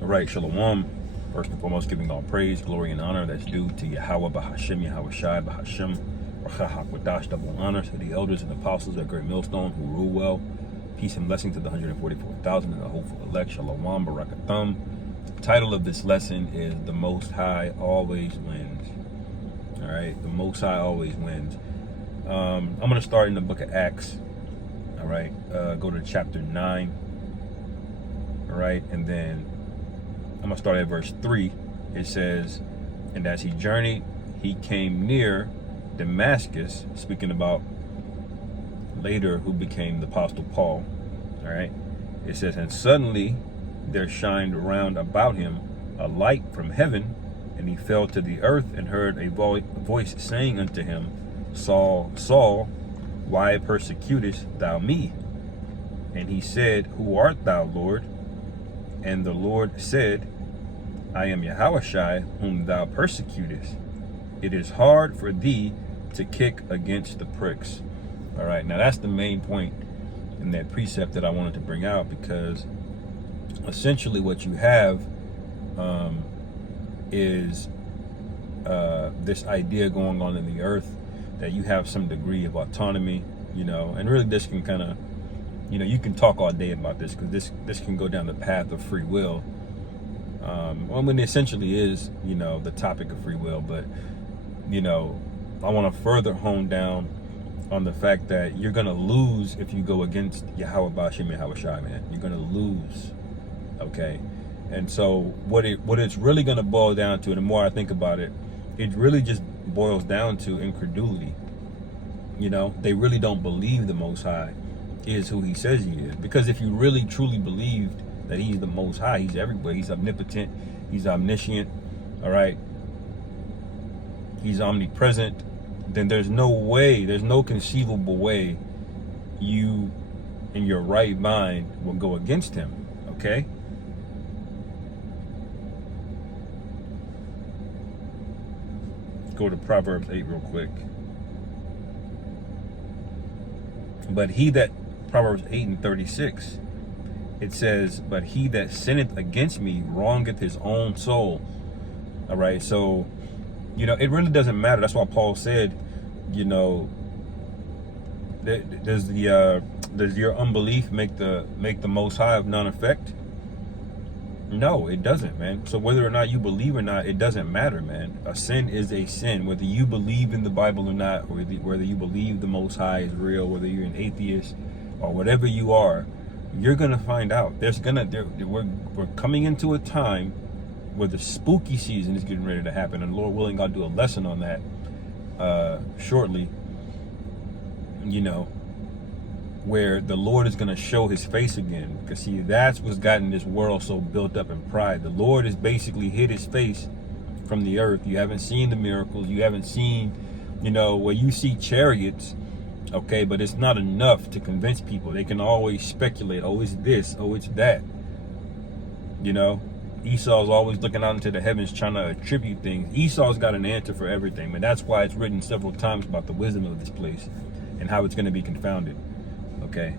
All right, Shalom. First and foremost, giving all praise, glory, and honor that's due to Yahweh, Bahashem, Yahweh Shai, Bahashem, Rachah HaKodash, double honor to the elders and apostles at Great Millstone who rule well. Peace and blessing to the 144,000 and the hopeful elect. Shalom, Barakathum. The title of this lesson is The Most High Always Wins. All right, the Most High always wins. I'm going to start in the book of Acts. All right, go to chapter 9. All right, and then I'm going to start at verse 3. It says, and as he journeyed, he came near Damascus, speaking about later who became the Apostle Paul. All right, it says, and suddenly there shined round about him a light from heaven, and he fell to the earth and heard a voice saying unto him, Saul, Saul, why persecutest thou me? And he said, who art thou, Lord? And the Lord said, I am Yahushai, whom thou persecutest. It is hard for thee to kick against the pricks. All right, now that's the main point in that precept that I wanted to bring out, because essentially what you have is this idea going on in the earth that you have some degree of autonomy, you know, and really this can kind of, you know, you can talk all day about this, because this can go down the path of free will. I mean, it essentially is, you know, the topic of free will, but, you know, I want to further hone down on the fact that you're going to lose if you go against Yahweh Bashim Yahweh Shai, man. You're going to lose, okay? And so what it's really going to boil down to, and the more I think about it, it really just boils down to incredulity. You know, they really don't believe the Most High is who he says he is. Because if you really truly believed that he's the Most High, he's everywhere, he's omnipotent, he's omniscient, all right, he's omnipresent, then there's no way, there's no conceivable way you in your right mind will go against him, okay? Go to Proverbs 8 real quick. But he that, Proverbs 8 and 36, it says, but he that sinneth against me wrongeth his own soul. All right, so, you know, it really doesn't matter. That's why Paul said, you know, does your unbelief make the Most High of none effect? No, it doesn't, man. So whether or not you believe or not, it doesn't matter, man. A sin is a sin, whether you believe in the Bible or not, or whether you believe the Most High is real, whether you're an atheist or whatever you are, you're gonna find out. We're coming into a time where the spooky season is getting ready to happen, and Lord willing, I'll do a lesson on that shortly. You know, where the Lord is going to show his face again. Because see, that's what's gotten this world so built up in pride. The Lord has basically hid his face from the earth. You haven't seen the miracles. You haven't seen, you know, where you see chariots, okay, but it's not enough to convince people. They can always speculate, oh, it's this, oh, it's that. You know, Esau's always looking out into the heavens trying to attribute things. Esau's got an answer for everything, and that's why it's written several times about the wisdom of this place and how it's going to be confounded. Okay.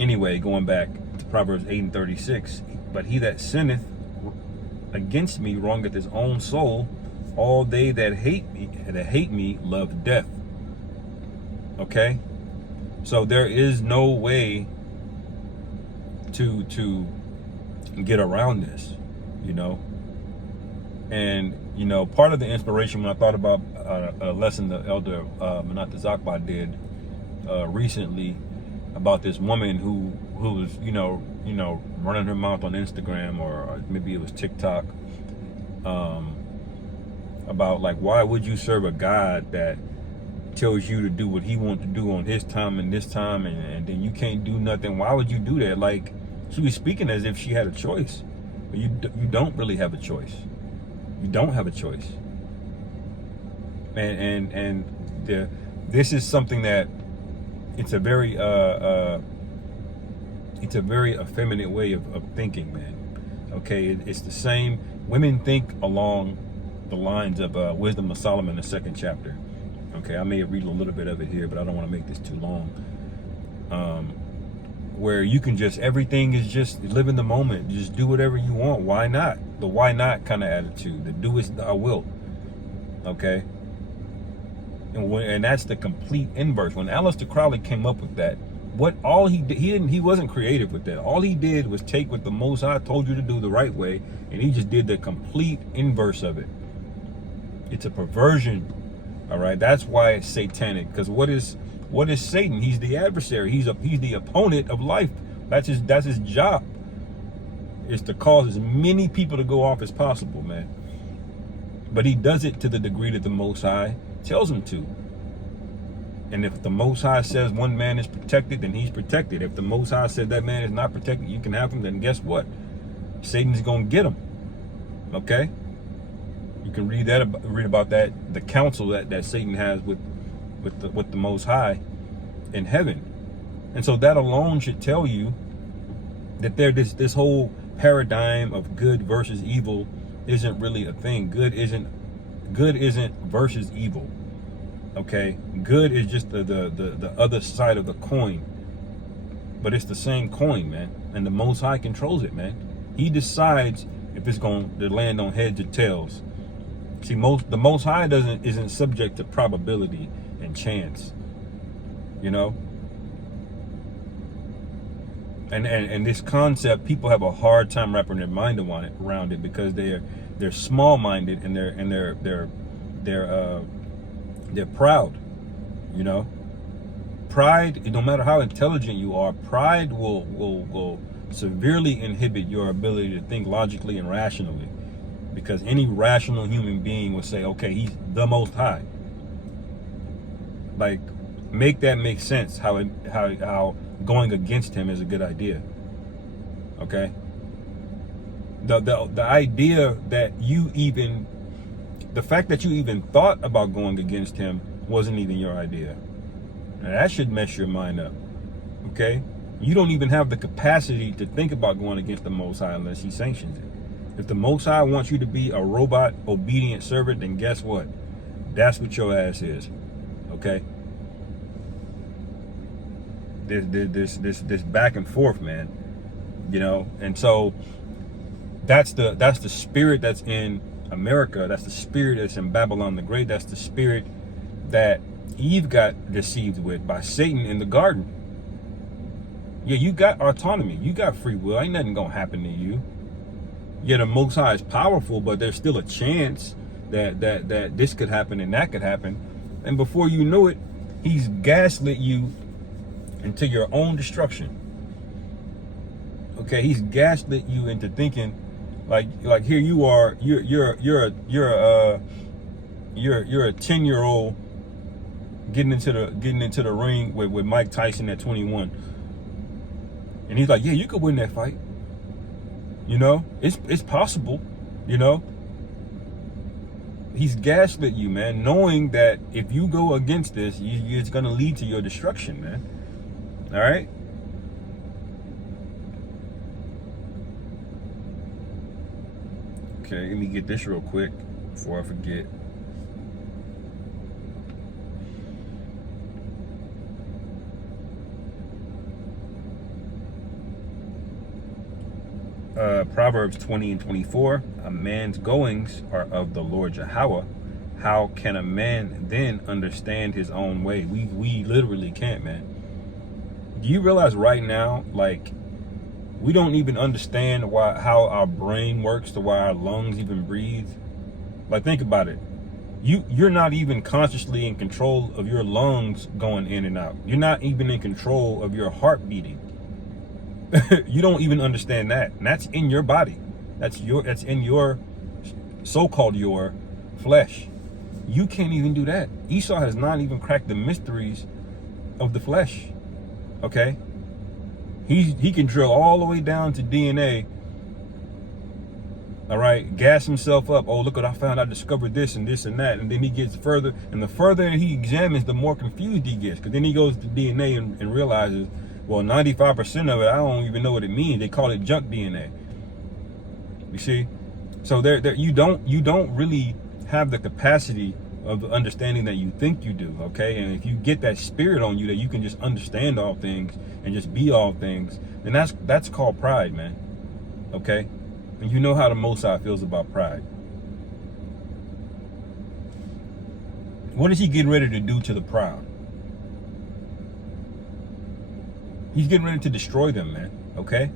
Anyway, going back to Proverbs 8 and 36, but he that sinneth against me wrongeth his own soul. All they that hate me love death. Okay. So there is no way to get around this, you know. And you know, part of the inspiration when I thought about a lesson the elder Manat Zakba did recently about this woman who was you know running her mouth on Instagram, or maybe it was TikTok, about like, why would you serve a God that tells you to do what he wants to do on his time and this time, and then you can't do nothing? Why would you do that? Like, she was speaking as if she had a choice, but you don't really have a choice. You don't have a choice. And this is something that it's a very effeminate way of thinking, man. Okay, it's the same. Women think along the lines of Wisdom of Solomon, the 2nd chapter. Okay, I may read a little bit of it here, but I don't want to make this too long. where you can just, everything is just live in the moment, just do whatever you want. Why not? The why not kind of attitude, the do is I will. Okay, and that's the complete inverse. When Aleister Crowley came up with that, what all he did, he wasn't creative with that. All he did was take what the Most High told you to do the right way, and he just did the complete inverse of it. It's a perversion. All right, that's why it's satanic. Because what is Satan? He's the adversary. He's the opponent of life. That's his job. Is to cause as many people to go off as possible, man. But he does it to the degree that the Most High tells him to. And if the Most High says one man is protected, then he's protected. If the Most High said that man is not protected, you can have him, then guess what? Satan's going to get him. Okay? You can read about that, the counsel that Satan has with the Most High in heaven. And so that alone should tell you that this whole paradigm of good versus evil isn't really a thing. Good isn't versus evil. Okay, good is just the other side of the coin, but it's the same coin, man. And the Most High controls it, man. He decides if it's going to land on heads or tails. See, the Most High isn't subject to probability and chance, you know. And this concept, people have a hard time wrapping their mind around it because they're small-minded and they're proud, you know. Pride, no matter how intelligent you are, pride will severely inhibit your ability to think logically and rationally, because any rational human being would say, okay, he's the Most High. Like, make that make sense, how going against him is a good idea. Okay? The idea that the fact that you even thought about going against him wasn't even your idea. Now, that should mess your mind up. Okay? You don't even have the capacity to think about going against the Most High unless he sanctions it. If the Most High wants you to be a robot, obedient servant, then guess what? That's what your ass is. Okay? This back and forth, man. You know, and so that's the spirit that's in America. That's the spirit that's in Babylon the Great. That's the spirit that Eve got deceived with by Satan in the garden. Yeah, you got autonomy. You got free will. Ain't nothing gonna happen to you. Yeah, the Most High is powerful, but there's still a chance that this could happen and that could happen. And before you know it, he's gaslit you into your own destruction. Okay, he's gaslit you into thinking like here you are, you're a 10-year-old getting into the ring with Mike Tyson at 21. And he's like, yeah, you could win that fight. You know, it's possible, you know. He's gaslit you, man, knowing that if you go against this, it's going to lead to your destruction, man. All right? Okay, let me get this real quick before I forget. Proverbs 20:24, a man's goings are of the Lord Yahweh. How can a man then understand his own way? We literally can't, man. Do you realize right now, like, we don't even understand how our brain works, to why our lungs even breathe? Like, think about it. You're not even consciously in control of your lungs going in and out. You're not even in control of your heart beating. You don't even understand that. And that's in your body. That's in your so-called your flesh. You can't even do that. Esau has not even cracked the mysteries of the flesh. Okay? He can drill all the way down to DNA. All right, gas himself up. Oh, look what I found. I discovered this and this and that. And then he gets further. And the further he examines, the more confused he gets. Because then he goes to DNA and realizes, well, 95% of it, I don't even know what it means. They call it junk DNA. You see? So you don't really have the capacity of the understanding that you think you do, okay? And if you get that spirit on you that you can just understand all things and just be all things, then that's called pride, man, okay? And you know how the Most High feels about pride. What is he getting ready to do to the proud? He's getting ready to destroy them, man, okay?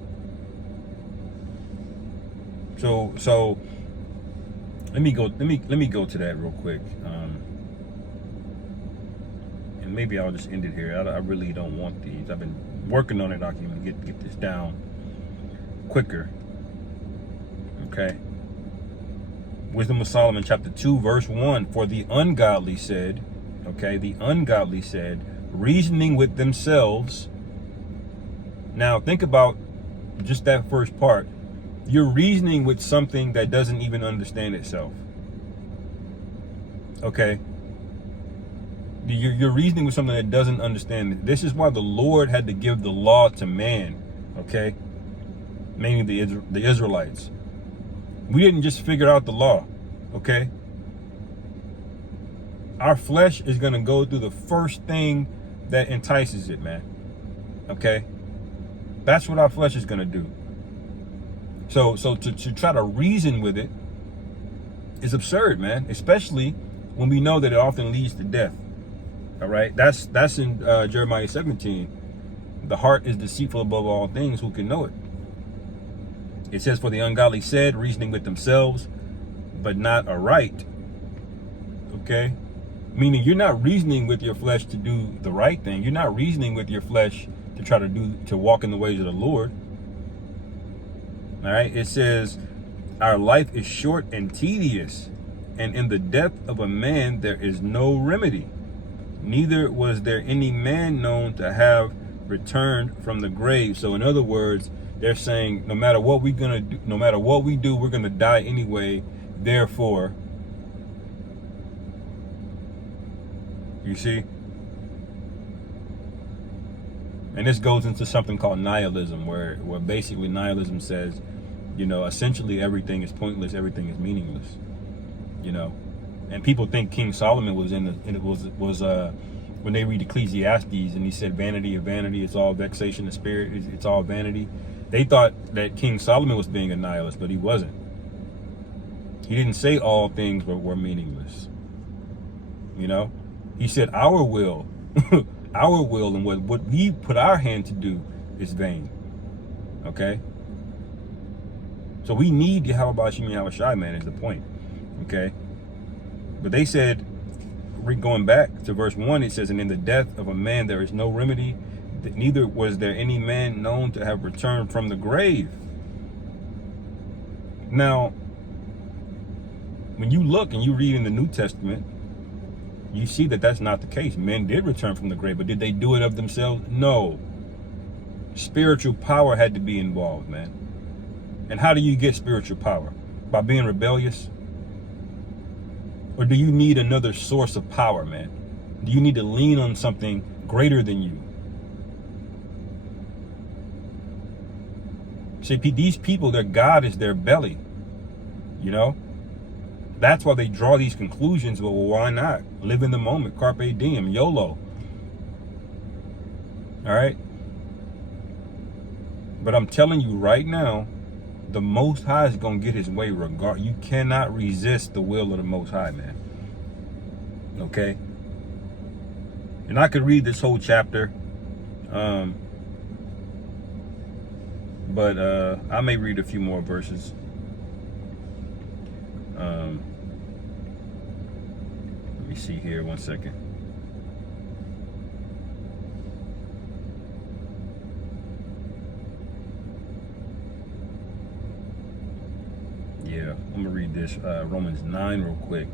So let me go to that real quick. And maybe I'll just end it here. I really don't want these. I've been working on it. I can get this down quicker. Okay. Wisdom of Solomon, chapter 2, verse 1. For the ungodly said, okay, the ungodly said, reasoning with themselves. Now think about just that first part. You're reasoning with something that doesn't even understand itself. Okay? You're reasoning with something that doesn't understand it. This is why the Lord had to give the law to man. Okay? Mainly the Israelites. We didn't just figure out the law. Okay? Our flesh is going to go through the first thing that entices it, man. Okay? That's what our flesh is going to do. So to try to reason with it is absurd, man. Especially when we know that it often leads to death. All right, that's in Jeremiah 17. The heart is deceitful above all things. Who can know it? It says, for the ungodly said, reasoning with themselves, but not aright. Okay, meaning you're not reasoning with your flesh to do the right thing. You're not reasoning with your flesh to try to walk in the ways of the Lord. All right, it says, our life is short and tedious, and in the death of a man there is no remedy. Neither was there any man known to have returned from the grave. So in other words, they're saying no matter what we're gonna do, no matter what we do, we're gonna die anyway. Therefore, you see, and this goes into something called nihilism, where basically nihilism says, you know, essentially everything is pointless, everything is meaningless, you know. And people think King Solomon was when they read Ecclesiastes and he said, vanity of vanity, it's all vexation of spirit, it's all vanity. They thought that King Solomon was being a nihilist, but he wasn't. He didn't say all things were meaningless. You know, he said our will, our will and what we put our hand to do is vain. Okay? So we need Yahweh Bashim Yahweh Shai, man, is the point. Okay? But they said, going back to verse 1, it says, and in the death of a man there is no remedy, neither was there any man known to have returned from the grave. Now, when you look and you read in the New Testament, you see that that's not the case. Men did return from the grave, but did they do it of themselves? No. Spiritual power had to be involved, man. And how do you get spiritual power? By being rebellious? Or do you need another source of power, man? Do you need to lean on something greater than you? See, these people, their God is their belly. You know? That's why they draw these conclusions. Well, why not? Live in the moment. Carpe diem. YOLO. All right? But I'm telling you right now, the Most High is going to get his way You cannot resist the will of the Most High, man. Okay? And I could read this whole chapter. But I may read a few more verses. Let me see here, one second. Yeah, I'm gonna read this Romans 9 real quick.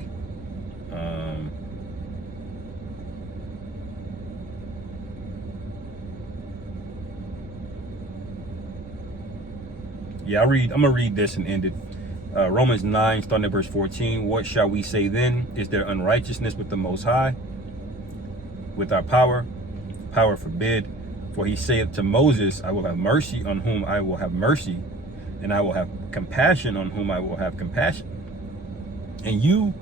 Yeah, I'm gonna read this and end it. Romans 9, starting at verse 14. What shall we say then? Is there unrighteousness with the Most High? With our power? Power forbid. For he saith to Moses, I will have mercy on whom I will have mercy, and I will have compassion on whom I will have compassion. And you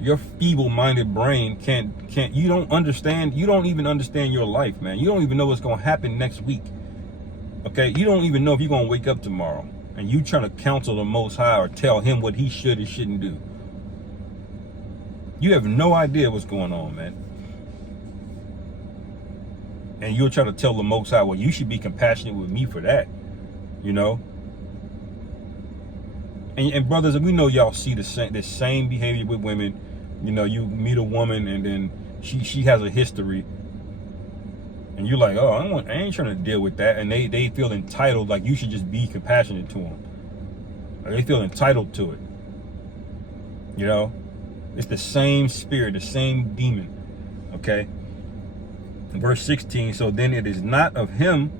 Your feeble-minded brain can't, you don't understand, you don't even understand your life, man. You don't even know what's going to happen next week. Okay? You don't even know if you're going to wake up tomorrow. And you trying to counsel the Most High or tell him what he should and shouldn't do. You have no idea what's going on, man. And you're trying to tell the Most High, well, you should be compassionate with me for that. You know? And brothers, we know y'all see the same behavior with women. You know, you meet a woman and then she has a history. And you're like, oh, I ain't trying to deal with that. And they feel entitled, like you should just be compassionate to them. Like they feel entitled to it. You know? It's the same spirit, the same demon. Okay? Verse 16, so then it is not of him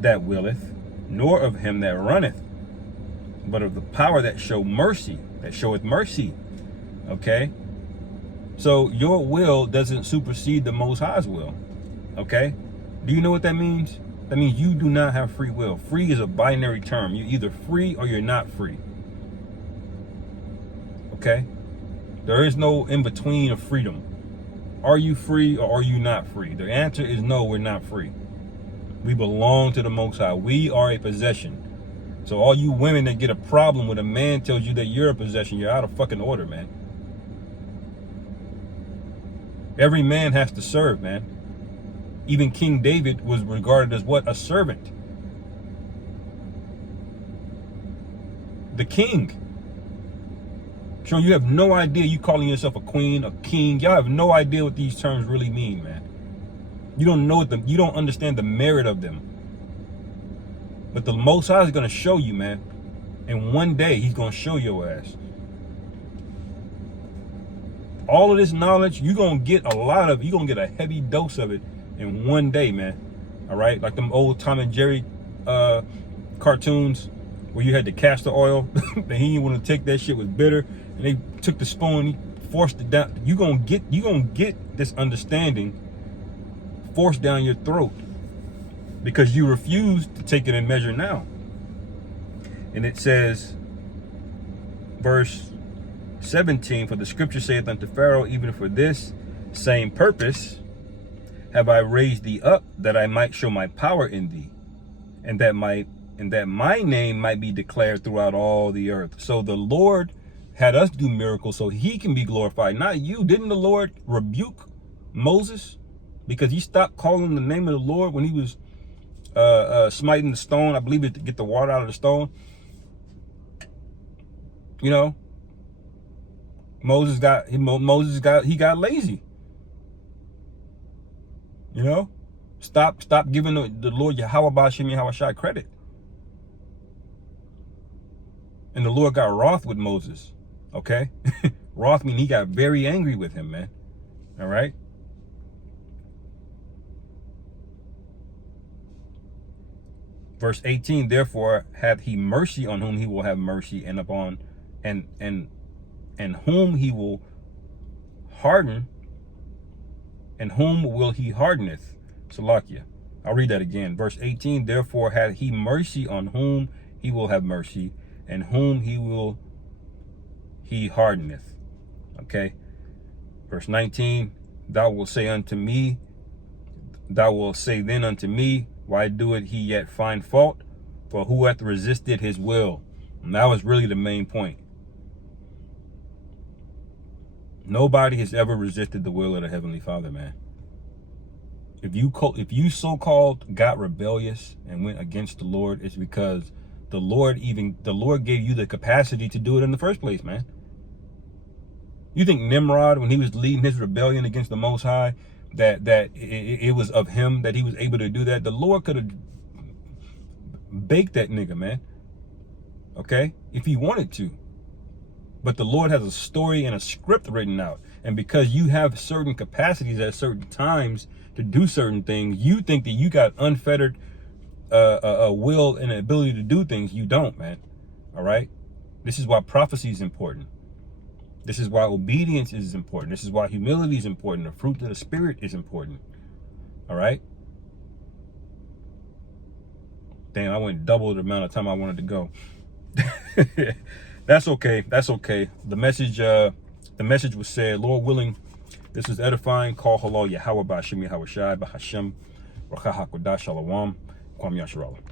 that willeth, nor of him that runneth, but of the power that showeth mercy. Okay? So your will doesn't supersede the Most High's will. Okay? Do you know what that means? That means you do not have free will. Free is a binary term. You're either free or you're not free. Okay? There is no in-between of freedom. Are you free or are you not free? The answer is no, we're not free. We belong to the Most High. We are a possession. So all you women that get a problem when a man tells you that you're a possession, you're out of fucking order, man. Every man has to serve, man. Even King David was regarded as what? A servant. The king. So you have no idea, you calling yourself a queen, a king. Y'all have no idea what these terms really mean, man. You don't know them. You don't understand the merit of them. But the Most High is going to show you, man. And one day he's going to show your ass. All of this knowledge, you're going to get you're going to get a heavy dose of it in one day, man. All right? Like them old Tom and Jerry cartoons where you had the castor oil and he didn't want to take that shit, was bitter. And they took the spoon, he forced it down. You're going to get this understanding forced down your throat because you refuse to take it and measure now. And it says, verse 17, for the scripture saith unto Pharaoh, even for this same purpose have I raised thee up, that I might show my power in thee, and that my name might be declared throughout all the earth. So the Lord had us do miracles so he can be glorified, not you. Didn't the Lord rebuke Moses because he stopped calling the name of the Lord when he was smiting the stone, I believe, to get the water out of the stone? You know, Moses got lazy. You know, stop giving the Lord Yahweh Ba'Shem Yahweh Shai credit. And the Lord got wroth with Moses. Okay? Wroth means he got very angry with him, man. All right? Verse 18, therefore hath he mercy on whom he will have mercy, and upon and whom he will harden, and whom will he hardeneth? Salakia. I'll read that again. Verse 18, therefore hath he mercy on whom he will have mercy, and whom he hardeneth. Okay. Verse 19, thou wilt say then unto me, why doeth he yet find fault? For who hath resisted his will? And that was really the main point. Nobody has ever resisted the will of the Heavenly Father, man. If you so-called got rebellious and went against the Lord, it's because the Lord gave you the capacity to do it in the first place, man. You think Nimrod, when he was leading his rebellion against the Most High, that it was of him that he was able to do that? The Lord could have baked that nigga, man. Okay? If he wanted to. But the Lord has a story and a script written out. And because you have certain capacities at certain times to do certain things, you think that you got unfettered a will and an ability to do things. You don't, man. All right? This is why prophecy is important. This is why obedience is important. This is why humility is important. The fruit of the Spirit is important. All right? Damn, I went double the amount of time I wanted to go. That's okay. That's okay. The message the message was said. Lord willing, this is edifying. Call halal Yahweh Ba'Hashem Yahweh Shai Ba'Hashem Racha HaKodash Shalom Kwam Yasharallah.